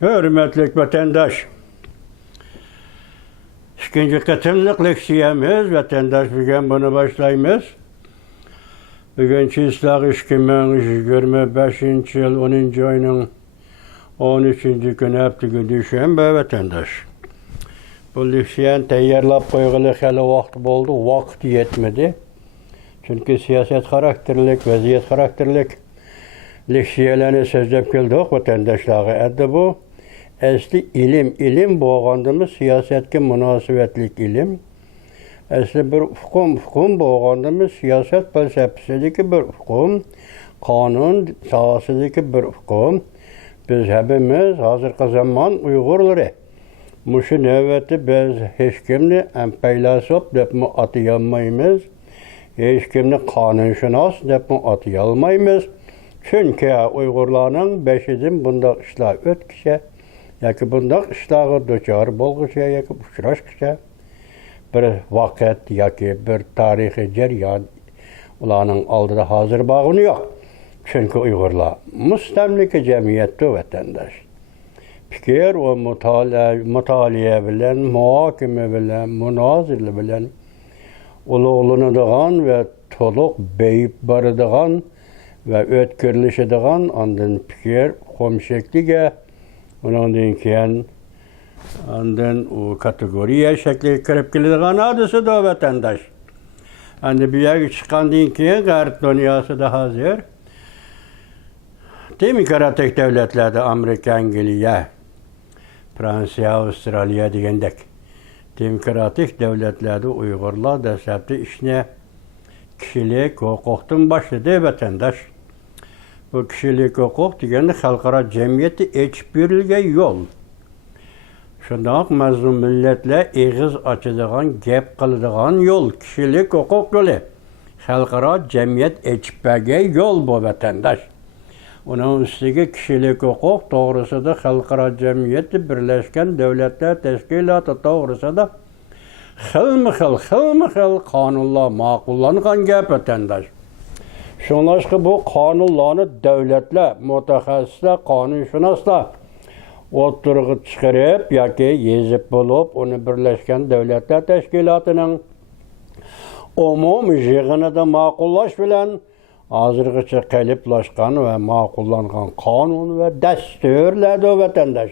Hürmetlik vatandaş. İkinci katımlık leksiyemiz, vatandaş bugün bunu başlayımız. Bugün çizlak 2025 yıl 10. ayının 13. günü haftıgı düşenbe vatandaş. Bu leksiyen tayarlap koyğılı hali vaqt oldu, vaqt yetmedi. Çünkü siyaset karakterlik, vaziyet karakterlik leksiyelerini sözlep keldik vatandaşları. Eddi bu. Esli ilim boğandımız siyasetke münasebetlik ilim. Esli bir ufkum boğandımız siyaset felsefesideki bir ufkum, kanun sahasındaki bir ufkum. Biz hepimiz hazırki zaman Uygurları. Muşu növbeti biz hiç kimni empeylasop dep mi atayamayız. Hiç kimni kanunşünas dep mi atayalmayız. Çünkü Uygurlarının beşidin bunda işler ötkişe, yaki bundaq işlağı döçar bolğuşa, yaki uçraşkışa bir vakit, yaki bir tarihi ceryan ulanın aldıda hazır bağını yok. Çünkü Uygurlar müstemlike cemiyette vatandaş. Fikir ve mutaliye bilen, muhakeme bilen, münazirli bilen uluğlanıdığan ve toluk beyip barıdığan ve ötkürlüşedığan andın fikir komşeklige ondan keyin ondan o kategoriya şekli kirib keladigan hadisi da vatandaş. Endi bu yerga chiqqandan keyin g'arb dunyosida hozir demokratik davlatlarda Amerika, Angliya, Fransiya, Avstraliya degandek demokratik davlatlarda Uyg'urlar dastlabki ishni kishilik huquqdan boshladi vatandaş. Bu kişilik hukuk degani xalqaro jamiyatda echib berilgan yo'l. Shundoq mazlum millatlar eg'iz ochadigan, gap qiladigan yo'l, kishilik hukuk yo'li. Xalqaro jamiyat echib bergan yo'l bu vatandaş. Onun ustiga kishilik hukuk to'g'risida xalqaro jamiyatda Birlashgan Davlatlar Tashkiloti to'g'risida xilma-xil qonunlar ma'qullangan gap vatandaş. Şunlaşkı bu kanunlarını devletler, mutaxassislar, kanunshunoslar o'tirg'i chiqarib yoki yezib bo'lib, uni Birlashgan Davlatlar Tashkilotining umumiy yig'inida ma'qullash bilan hozirgacha qaliblashgan va ma'qullangan qonun va dasturlardir vatandaş.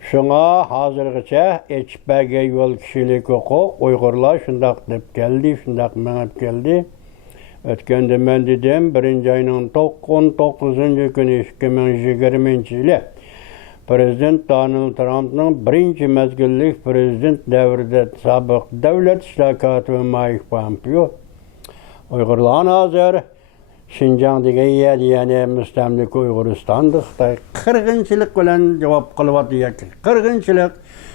Shunga hozirgacha echib bergan yo'l kishilik huquq Uyg'urlar shundoq deb keldi, shundoq mengib keldi. Ötkende men dedim, 1. ayının 19. günü 2020 yılı Prezident Donald Trump'ın birinci mezgillik prezident devrinde sabık devlet iştirakatı ve Mike Pompeo Uygurlar'ın hazır Şinjan degen yer yani müstemlik Uyguristan'da kırgınçılık bilen cevap kılıvatı yakın. Kırgınçılık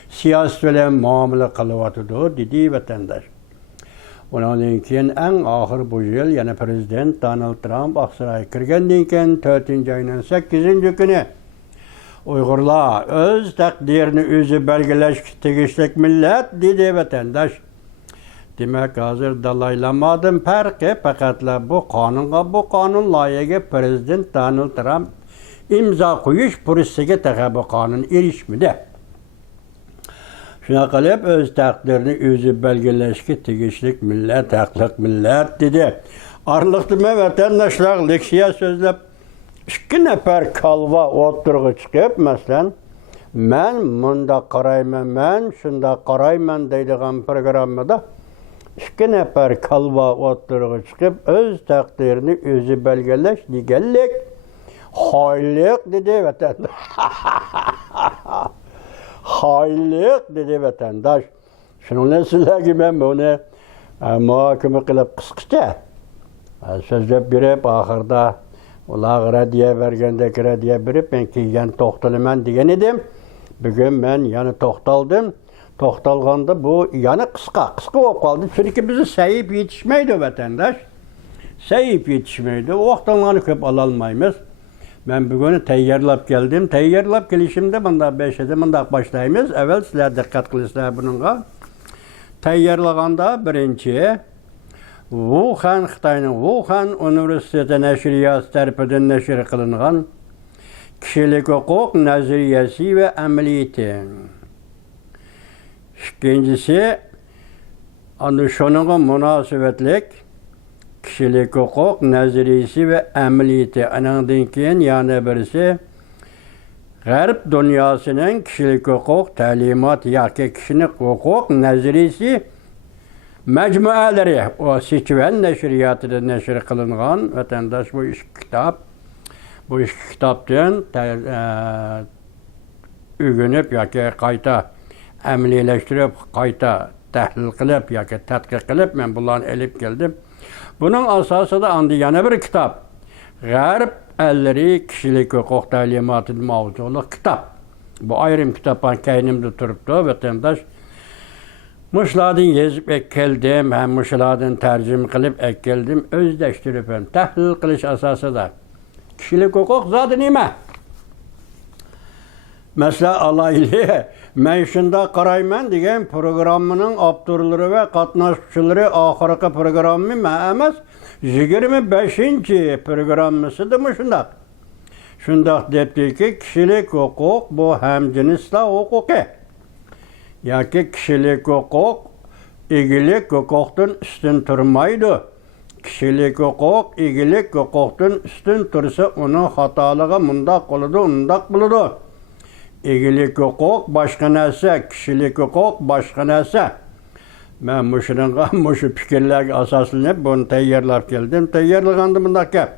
siyaset bilen muamele kılıvatıdır dedi vatandaş. Ondan keyin en ahir bu yıl yani Prezident Donald Trump Aksaray'a kirgenden keyin 4. ayının 8. günü Uygurlar öz takdirini özü belgeleş tegishlik millet dedi vatandaş. Demek hazır dalaylamadım farkı fakatla bu kanun layığı Prezident Donald Trump imza koyuş prosesiga tabi bu kanun erişmedi. Şuna qilib öz takdirini özü belgeleşki tegishlik millet, haqliq millet dedi. Arlıqdima vatandaşlar leksiya sözlep 2 nefer kalva o'tirg'i chiqib, masalan, men munda qarayman, men shunda qarayman deydigan programmada 2 nefer kalva o'tirg'i chiqib, öz takdirini özü belgeleş deganlik xoinlik dedi vatandaş. Haylik dedi vatandaş. Şununla sizlerge ben bunu muhakeme kılıp kıskıca sözlep birip ahırda ular radiye vergendeki radiye birip ben kiygen toxtalıman degen edim. Bugün ben yani toxtaldım. Toxtalganda bu yani kıska olup kaldı. Çünkü bizi sayıp yetişmeydi vatandaş. Sayıp yetişmeydi. O vaxtanlarını köp alalmayımız. Ben bugün tayyorlab geldim. Tayyorlab kelishimde bunda 5 edim. Bunda başlayımız. Evvel sizler dikkat kılısınlar bununla. Tayyorlaganda birinci Xitoyning Wuhan Üniversitesi neşriyatı tarafından neşr qilingan kişilik hukuk nazariyesi ve ameliyeti. İkincisi, şununla münasebetlik kişilik hukuk nazariyesi ve ameliyeti. Anından keyin yana birisi G'arb dünyasının kişilik hukuk talimat yoki kişilik hukuk nazariyesi mecmuaları o Sichven neşriyatida neşr qilingan vatandaş bu ish kitap bu ish kitapdan öğrenip yoki qayta amaliyleştirip qayta tahlil qilib yoki tadqiq qilib men bularni elib keldim. Bunun asası da andi yana bir kitap. G'arb elleri kişilik hukuk talimatı mavzulu kitap. Bu ayrım kitapın kaynımda turuptu vatandaş. Muşladın yazıp ekkeldim, hem muşladın tercüme kılıp ekkeldim, özdeştirip hem tahlil kılış asası da. Kişilik hukuk zaten nime? Mesela alaylı, ben şunda qarayman degan programının avtorları ve katnaşçıları ahirki programı ma'amaz 25. programısıdır şunda. Şunda dedi ki kişilik hukuk bu hemcinsler hukuku. Yoki kişilik hukuk egilik hukukdan üstün turmaydı. Kişilik hukuk egilik hukukdan üstün tursa onun hatalığı mundaq qılıdı, undaq buludu. Egilik hukuk başka narsa, kişilik hukuk başka narsa. Ben muşu fikirlerge asaslanıp bunu tayyorlab keldim. Tayyorlagandim bundaq gap.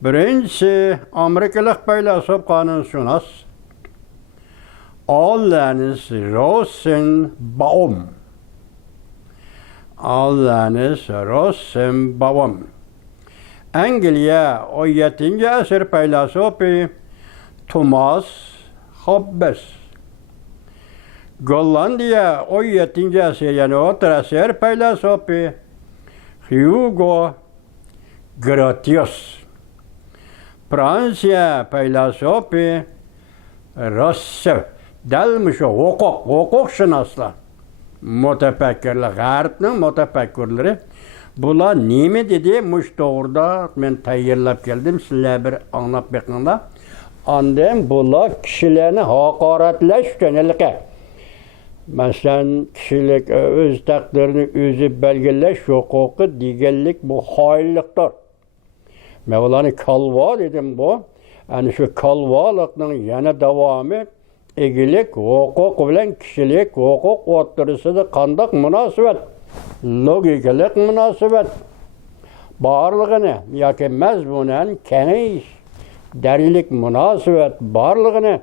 Birincisi, Amerikalik faylasuf qanunshunos Alanis Rosenbaum. Alanis Rosenbaum. Angliya 17. asr faylasufi Thomas Hobbes. Gollandiya 17. asr yani Orta asr faylasufi Hugo Grotius. Fransa faylasufi Rousseau. Delmiş o hukukşünaslar, mutafakkirler, G'arbning mutafakkirleri. Bular nima dedi? Muş doğruda men tayyorlab keldim, sizlar bir anlab beqinglar. Ondan bular kishilarni haqoratlash uchun masalan kishilik o'z taqdirini o'zi belgilash huquqi deganlik bu xoinlikdir. Men ularni kalva dedim bu. Yani şu kalvalıkning yana davomi egilik hukuk bilan kişilik hukuk o'rtasida qandaq munosabat, logikalik munosabat borligini yoki mazmunan kengish, dalillik munosabat borligini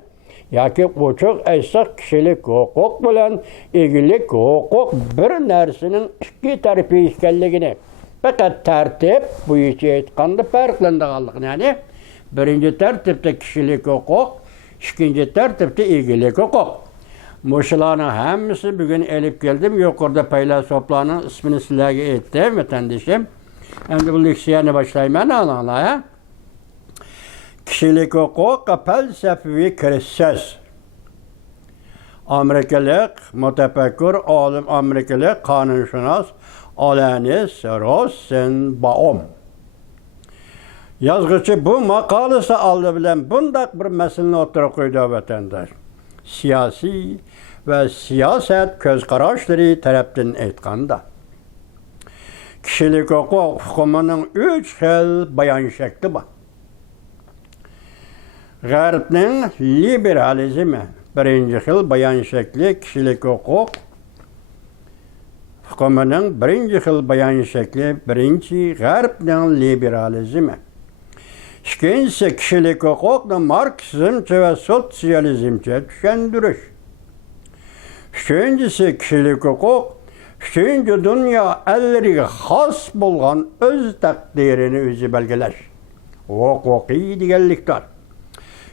yoki ochiq aytsak kişilik hukuk bilan egilik hukuk bir narsaning ikki tarafi ekanligini faqat tartib bo'yicha aytganda farqlanadiganligini, ya'ni birinci tertipte kişilik hukuk, ikinci tertipte egilik hukuk. Muşularning hammasi bugün elip geldim. Yukarıda faylasuflarning ismini sizlarga aytdim, vatandoshim. Endi bu leksiyani boshlayman, alanglar. Kişilik hukuk felsefi kirishsiz. Amerikalik mutafakkir olim, Amerikalik qanunshunos Alanis Rosenbaum. Yazgıcı bu makalesi aldı bilen bundak bir meseleni oturup koydu vatandaş. Siyasi ve siyaset köz kararları tarafından aytganda. Kişilik hukuk hukumunun 3 xil bayan şekli var. G'arbning liberalizmi birinci xil bayan şekli kişilik hukuk hukumunun birinci xil bayan şekli birinci G'arbning liberalizmi. İkincisi kişilik hukukni Marksizmçe ve sosyalizmçe düşündürüş. Üçüncüsü kişilik hukuk, üçüncü dünya elleriga xos bo'lgan öz takdirini özü belgeleş. Hukuki deganlikdir.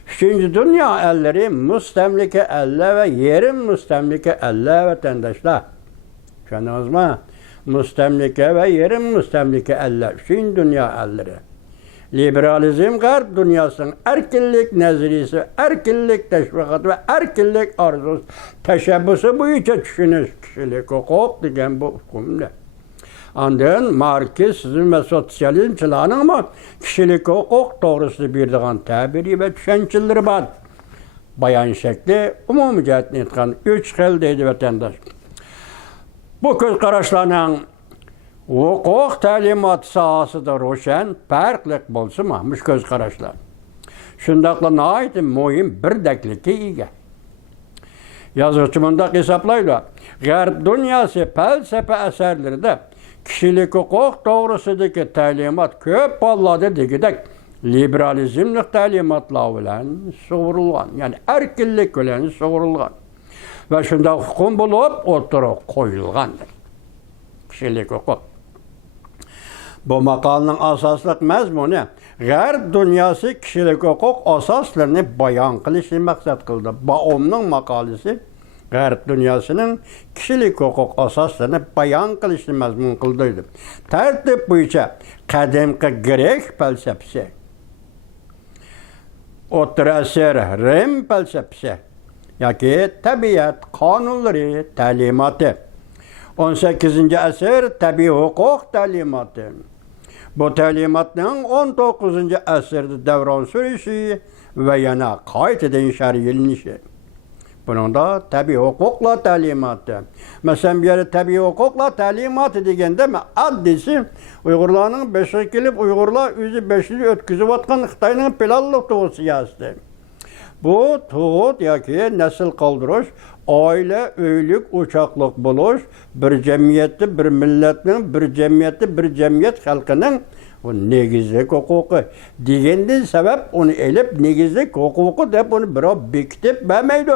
Üçüncü dünya elleri müstemlike eller ve yerin müstemlike eller vatandaşlar. Düşündünüz mü? Müstemlike ve yerin müstemlike eller. Üçüncü dünya elleri. Liberalizm G'arb dünyasının erkinlik nazariyesi, erkinlik teşviqatı ve erkinlik arzusu, teşebbüsü boyunca düşünüş kişilik hukuk degan bu hukmda. Ondan Marksizm ve sosyalizmçilerin ama kişilik hukuk doğrusu birdiğin tabiri ve düşünceleri var. Bayan şekli umumi cihetini etken 3 xil deydi vatandaş. Bu köz qarashlarning hukuk ta'limot sohasida ro'shan farqliq bo'lsa ham ko'z qarashlar. Shundaqla nihoyat muhim birdaklikka ega. Yozuvchi mundaq hisoblaydi. G'arb dunyosi falsafa asarlarida kishilik huquq to'g'risidagi ta'limot ko'p hollarda degidek liberalizmlik ta'limotlar bilan sug'urilgan, ya'ni erkinlik bilan sug'urilgan va shunda hukm bo'lib o'tirib qo'yilgandir. Kishilik huquq. Bu maqolning asosli mazmuni G'arb dunyosi kishilik huquq asoslarini bayon qilishni maqsad qildi. Baumning maqolasi G'arb dunyosining kishilik huquq asoslarini bayon qilishni mazmun qildi. Tartib bo'yicha qadimgi Grek falsafasi, O'rta asr Rim falsafasi yoki tabiat qonunlari ta'limoti, 18-asr tabiiy huquq ta'limoti. Bu ta'limotning 19-asrda davron surishi va yana qaytadan sharhlanishi. Buningda tabiiy huquqlar ta'limoti. Masalan, bu yerda tabiiy huquqlar ta'limoti deganda addisi Uyg'urlarning 5 kelib Uyg'urlar o'zi 5 o'tkazayotgan Xitoyning planli siyosati. Bu tug'ut yoki nasl qoldirish, oila, uylik, o'choqliq bo'lish, bir jamiyatda, bir millatning, bir jamiyatda, bir jamiyat xalqining negizlik huquqi degandan sabab uni elib negizlik huquqi deb uni birov bekitib bermaydi.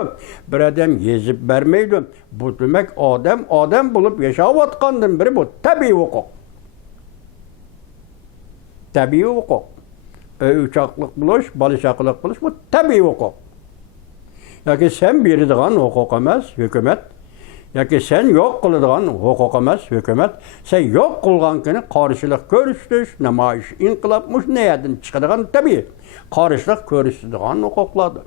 Bir odam yezib bermaydi. Bu demak odam bo'lib yashayotgandan biri bu tabiiy huquq. Tabiiy huquq. O'choqliq bo'lish, bola chaqaloq bo'lish bu tabiiy huquq. Yoki sen beradigan huquq emas, hukumat. Yoki sen yo'q qiladigan huquq emas, hukumat. Sen yo'q qilgan kuni qarshilik ko'rsatish, namoyish, inqilob mushnayadan chiqadigan tabiiy qarshilik ko'rsatadigan huquqlardir.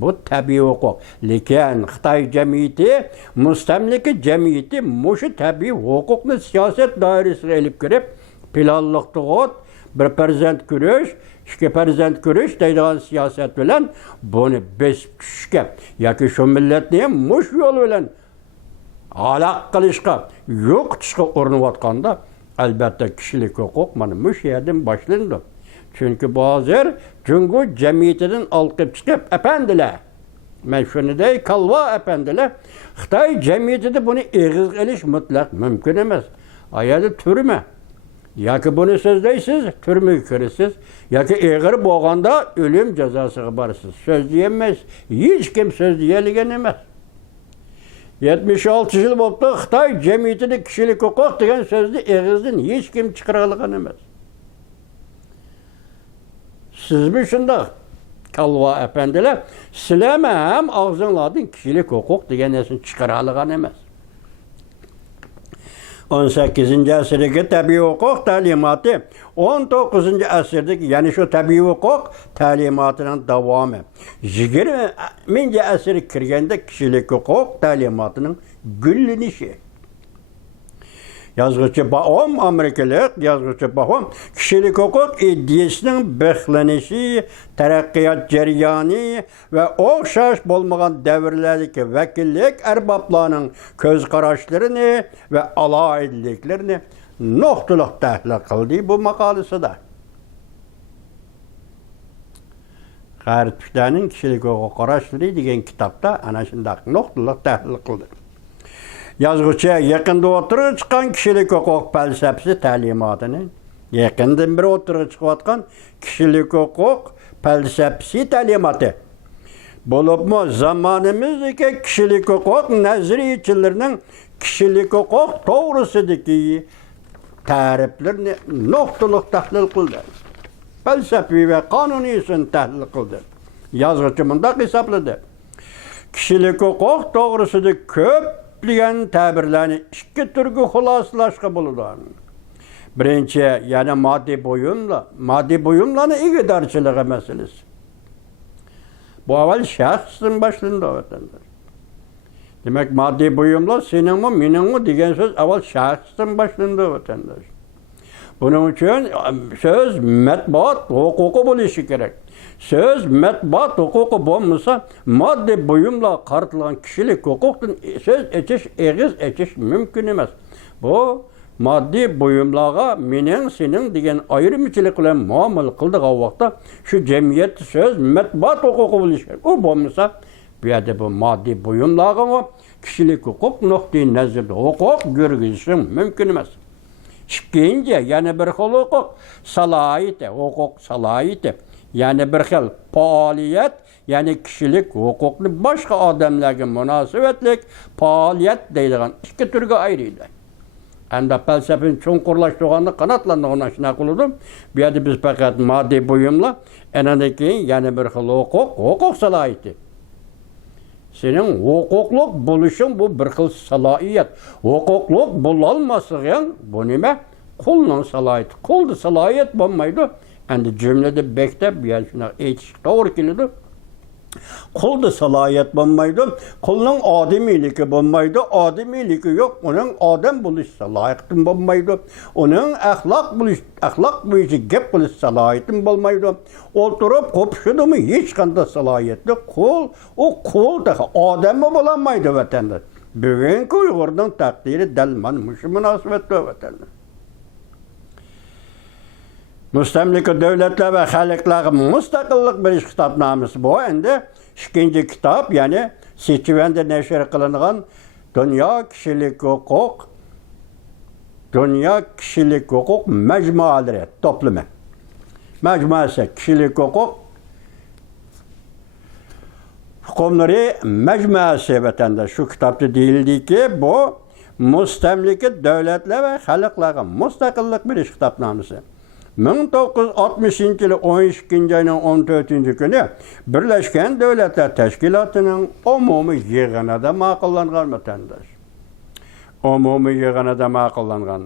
Bu tabiiy huquq. Lekin Xitoy jamiyati, mustamlika jamiyati mushu tabiiy huquqni siyosat doirasiga olib kirib, planliq tug'ut, bir farzand ko'rish, 2 farzand ko'rish deydigan siyosat bilan buni besib tushishga yoki shu millatni ham mush yo'l bilan halok qilishga, yo'qotishga urinayotganda albatta kishilik huquq mana mush yerdan boshlandi. Chunki hozir Jungo jamiyatidan olqib chiqib apandilar. Men shuniday kalva apandilar. Xitoy jamiyatida buni eg'iz qilish mutlaq mumkin emas. Ayada turma. Yoki buni so'zlaysiz, turmaga kirasiz, yoki eg'ir bo'lganda o'lim jazosiga borasiz. So'z deyemaysiz, hech kim so'z deyolgan emas. 76 yil bo'ldi Xitoy jamiyatida kishilik huquq degan so'zni eg'izdan hech kim chiqara olgan emas. Sizmi shunda kalva apandilar, sizlar ham og'zingizdan kishilik huquq degan narsani chiqara olgan emas. 18-asrdagi tabiiy huquq ta'limoti 19-asrdagi, ya'ni shu tabiiy huquq ta'limotining davomi. 20-asrga kirganda kishilik huquq ta'limotining gullanishi. Yozuvchi Baum, amerikalik yozuvchi Baum kishilik huquq ideyasining bixlanishi, taraqqiyot jarayoni va o'xshash bo'lmagan davrlardagi vakillik arboblarning ko'z qarashlarini va aloyidliklarini nuqtaliq tahlil qildi bu maqolasida. G'arbliklarning kishilik huquq qarashlari degan kitobda ana shunday nuqtaliq tahlil qildi. Yozuvchi yaqinda o'tirib chiqqan kishilik huquq falsafasi ta'limotini, yaqindan beri o'tirib chiqayotgan kishilik huquq falsafasi ta'limoti bo'libmi zamonimizdagi kishilik huquq nazariyachilarining kishilik huquq to'g'risidagi ta'riflarini nuqtaliq tahlil qildi. Falsafiy va qonuniyatini tahlil qildi. Yozuvchi bunday hisobladi. Kishilik huquq to'g'risida ko'p degan ta'birlarni 2 turga xulosalashga bo'ladi. Birinchi, yana moddiy buyumlarni egidorchiligi masalasi. Bu avval shaxsdan boshlandi vatandosh. Demek maddi buyumlar senin mi, menin mi degan söz avval şahsdan başlandı vatandaş. Bunun için söz matbuat hukuku bo'lishi kerak. Söz matbuat hukuku bo'lmasa, maddi buyumlar qaratilgan kishilik huquqdan söz etish, eg'iz etish mumkin emas. Bu maddi buyumlarga mening, sening degan ayrimchilik bilan muomala qildigan vaqtda shu jamiyat söz matbuat huquqi bo'lishi kerak. U bo'lmasa, bu yerda bu maddi buyumlarga kishilik huquq nuqtai nazarda huquq yurgizish mumkin emas. İkinci, yani bir xil hukuk salayeti, hukuk salayeti, yani bir xil faaliyet, yani kişilik hukukni başka adamlarga münasebetlik faaliyet deydigan iki türge ayrıydı. Anda felsefenin çonqurlaştırganını kanatlandığına şuna kılıdım. Bu yerda biz fakat maddi buyumla, enandaki yani bir xil hukuk salayeti. Senin hukukluk buluşun bu bir xil salayet. Hukukluk bulalmasın bu nime? Kulun salayeti. Kulda salayet bulmaydı. Endi cümlede bektep yani şuna etiş doğru keledi. Kulda salayet bulmaydı. Kulun ademiliki bulmaydı. Ademiliki yok. Onun adam buluş salayetin bulmaydı. Onun ahlak buluş gep buluş salayetin bulmaydı. Oturup kopşudu mu hiç kanda salayetli kul, o kul da adam mı bulanmaydı vatandaş. Bugünkü Uygur'dan takdiri delman münasebetli vatandaş. Müstemlik devletler ve halklara müstakillik bir kitapnamesi bu. Endi ikinci kitap yani Seçivende neşr kılınan Dünya Kişilik Hukuk Mecmuaları toplumu. Mecmuası kişilik hukuk hukumları mecmuası vatandaş. Şu kitapta değildi ki bu müstemlike devletler ve halklara müstakillik bir kitapnamesi. 1960 yılı 12. ayının 14. günü Birleşken Devletler Teşkilatı'nın umumi yığınında maqullanğan vatandaş. Umumi yığınında maqullanğan.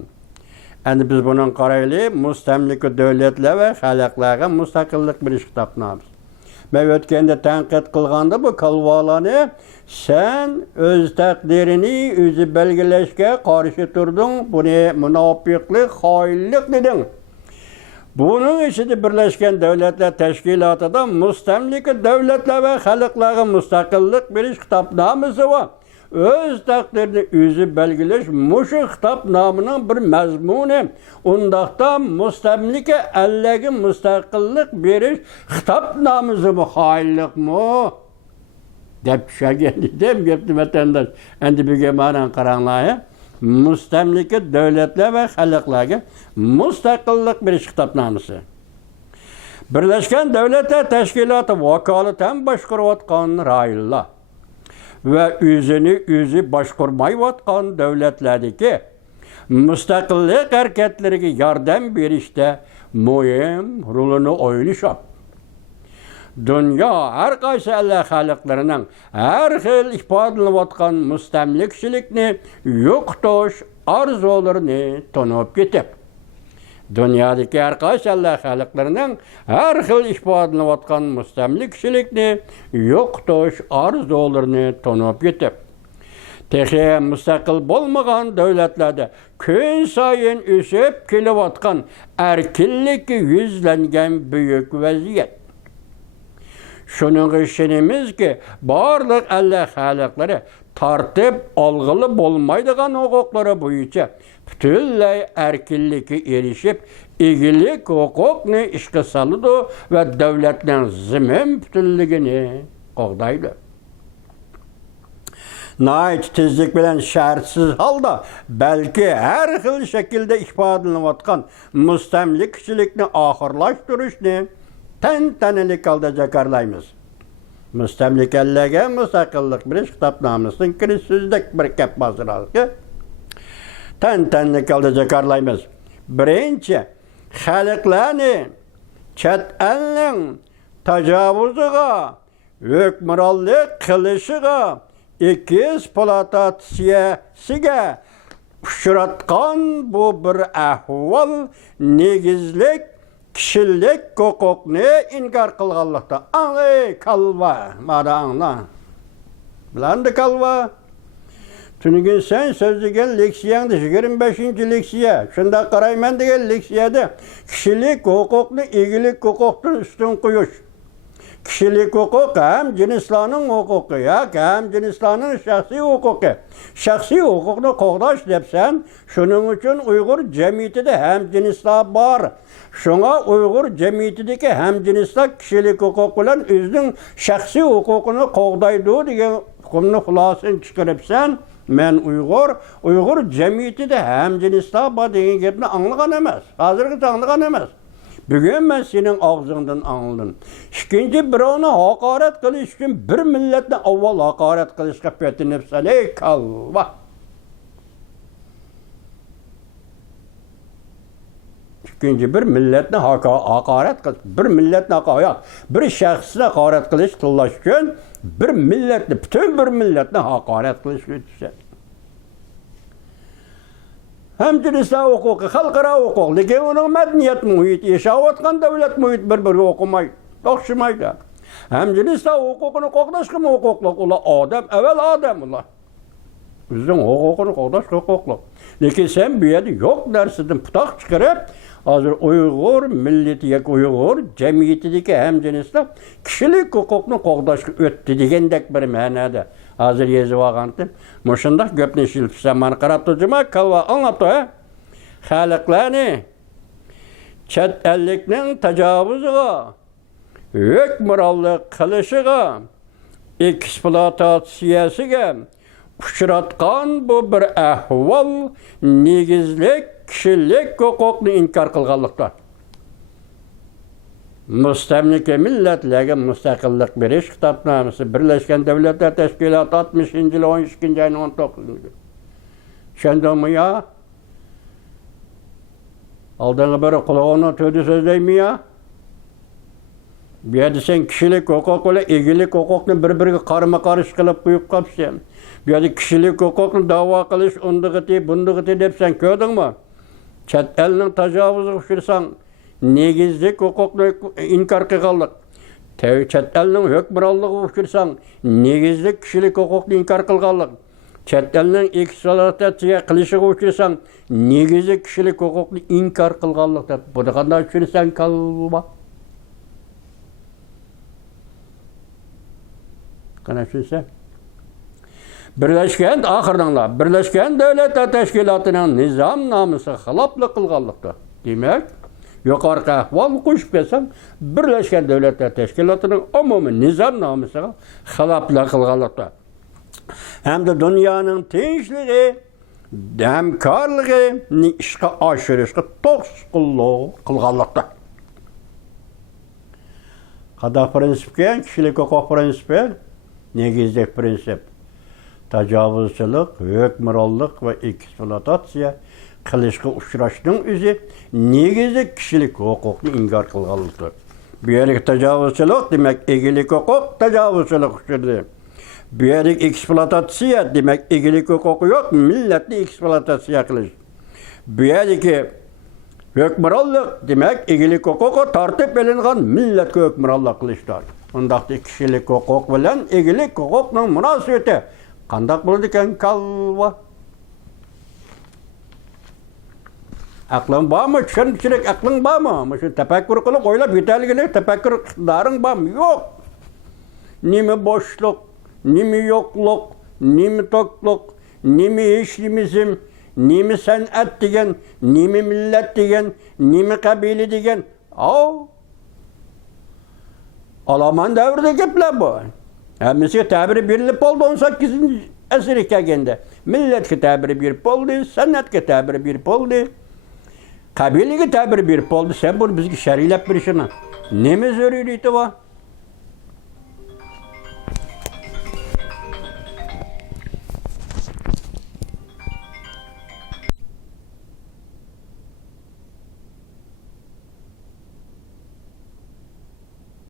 Endi biz bunun qaraylı müstemlike devletler ve halklara müstakillik bir kitapnamız. Ben ötkende tanqid qilganda bu kalvalarni sen öz takdirini özü belgileşke karşı turdun. Bunu münafıklık, hainlik dedin. Bunun içinde Birleşken Devletler Teşkilatı'da müstemlike devletler ve halklara müstakillik bir kitapnamesi var. Öz takdirini özü belgileş, muşu kitapnamının bir mezmunu. Ondaqda müstemlike ellegi müstakillik beriş kitapnamesi bu hainlik mu? Dep şageldi dem gepti vatandaş. Endi bir gemanan qaranlaya. Müstemlike devletler ve halklara müstakillik bir kitapnamesi. Birleşken Devletler Teşkilatı vakaleten başqurayotgan rayonlar ve özü başqurmayotgan devletlerdeki müstakillik hareketleriga yordam berishda muhim rolunu oynayışap. Dünya her qaysi halklarının her xil ifadelanayotgan müstemlikçilikni yo'qotish arzularını tanıp ketip. Dünyadaki her qaysi halklarının her xil ifadelanayotgan müstemlikçilikni yo'qotish arzularını tanıp ketip. Tehe müstakil bolmagan devletlerde gün sayın ösüp keliyotgan erkinlikka yüzlengen büyük vaziyet. Şunun işinimiz ki barlık halkları tartip algılı bolmaydigan hukukları boyunca bütünley erkinlikka erişip iyilik hukukunu işe salıdı ve devletlerin zimin bütünlüğünü qoğdaydı. Nait tezlik bilen şartsız halda belki her xil şekilde ifadelanayotgan müstemlikçilikni ahırlaştırışni tantaneli halda jakarlaymiz. Müstemlikellerge müstakillik bir kitapnamesinin kirişsizlik bir kep bazıralıkı tantaneli halda jakarlaymiz. Birinci, halklarni chet elning tajavuzıga, hükmranlık kılışıga, eksploatatsiyasiga uçratgan bu bir ahval negizlik kişilik hukukni inkar qilganlikda. Kalva, mada angla. Bilandi kalva. Tünügün sen söz degan leksiyandı 25-ci leksiya. Şunda qarayman degan leksiyada kişilik hukukni egilik hukukdan üstün qo'yish. Kişilik hukuk hem cinslarning hukuku ya hem cinslarning shaxsiy hukuki. Shaxsiy hukukni qo'g'dash debsan, shuning uchun Uyg'ur jamiyatida hem cinslar bor. Şuna Uyghur cemiyetideki hemcinsler kişilik hukuk bilen özünün şahsi hukukunu qoğdaydı degan hukmni xulosan chiqaribsan. Men Uyghur cemiyetide hemcinsler bor degan gapni anglagan emas. Hozirgacha anglagan emas. Bugün men senin ağzından anladım. İkinci birovni haqorat qilish uchun bir millatni avval haqorat qilishga petinibsan. Ey kalva. İkinci bir milletine hakaret kılış, bir milletine hakaret, bir şahsına hakaret kılış kılışken, bir milletine, bütün bir milletine hakaret kılış lütfen. Hem cinsel hukuku, halkara hukuk, lekin onun medeniyet muhiti, yaşavatkan devlet muhiti bir okumayı, okşamaydı. Hem cinsel hukukunu kokdaşkı mı hukukluk, ula adam, evvel adam ula. Bizim hukukunu kokdaş hukukluk. Lekin sen bir yerde yok dersidin, putak çıkarıp, hazır Uyghur milleti, Uyghur cemiyetideki hemcinsler kişilik hukukunu qoğdaşqa ötdi degandek bir ma'noda hazır yezib olgandim. Mushundaq gapni shilpsam mani qarab turjima kalva anlapti. Xalqlarni chet ellikning tajovuziga, hukmronlik qilishiga, ekspluatatsiyasiga uchratgan bu bir ahvol negizlik kişilik hukukni inkar qilganlikda. Mustamlika millatlarga mustaqillik berish kitobnomasi Birlashgan Davlatlar Tashkiloti 60-yil 12-ayning 19-kuni. Tushundingmi ya? Oldingi biri qulog'ini to'di so'zlaymi ya? Bu yerda sen kişilik hukuk bilan egilik hukukni bir-biriga qarama-qarshi qilib qo'yib qolibsan. Bu yerda kişilik hukukni da'vo qilish undig'iti, bundig'iti debsan, ko'rdingmi? Chet elning tajovuziga uchrasan, negizlik hukukni inkar qilganlik. Chet elning hukmronligiga uchrasan, negizlik kişilik hukukni inkar qilganlik. Chet elning ekspluatatsiya qilishiga uchrasan, negizlik kişilik hukukni inkar qilganlik deb. Buni qanday tushunsan kalba? Qana tushunsan? Birleşken Devletler Teşkilatı'nın nizam namusu xiloflik qilganlikda. Demek, yuqorqi ahvol qo'shib kelsam, Birleşken Devletler Teşkilatı'nın umumiy nizam namusiga xiloflik qilganlikda. Hamda dunyoning tinchligi, hamkorligini ishga oshirishga to'sqinlik qilganlikda. Qanday prinsipga, kishilik huquq prinsipi, negizlik prinsip. Tacavuzçılık, hükmronlik ve ekspluatatsiya qilishga uchrashning o'zi negizlik kişilik hukukni inkar qilganlikdir. Bu yerlik tacavuzçılık demek egilik hukuk, tacavuzçılık uchirdi. Bu yerlik ekspluatatsiya demek egilik hukuku yok, milletni ekspluatatsiya qilish. Bu yerlik hükmronlik demek egilik hukuku tartib elingan milletga hükmronlik qilishdir. Undaqda kişilik hukuk bilan egilik hukukning munosabati qandaq bo'ldi ekan kalva? Aqling bormi? Tushunchilik aqling bormi? Shu tafakkur qilib o'ylab yetarligini tafakkur iqtidoring bormi? Yo'q. Nima bo'shliq, nima yo'qlik, nima to'qliq, nima hechimizm, nima san'at degan, nima millat degan, nima qabila degan. Alaman davrida gaplar bu. Hammasiga tabiri berilib oldi 18-asrga kelganda. Millatga tabiri berib oldi, san'atga tabiri berib oldi, qabilaga tabiri berib oldi. Sen buni bizga sharhlab berishini nima zaruriyati bor?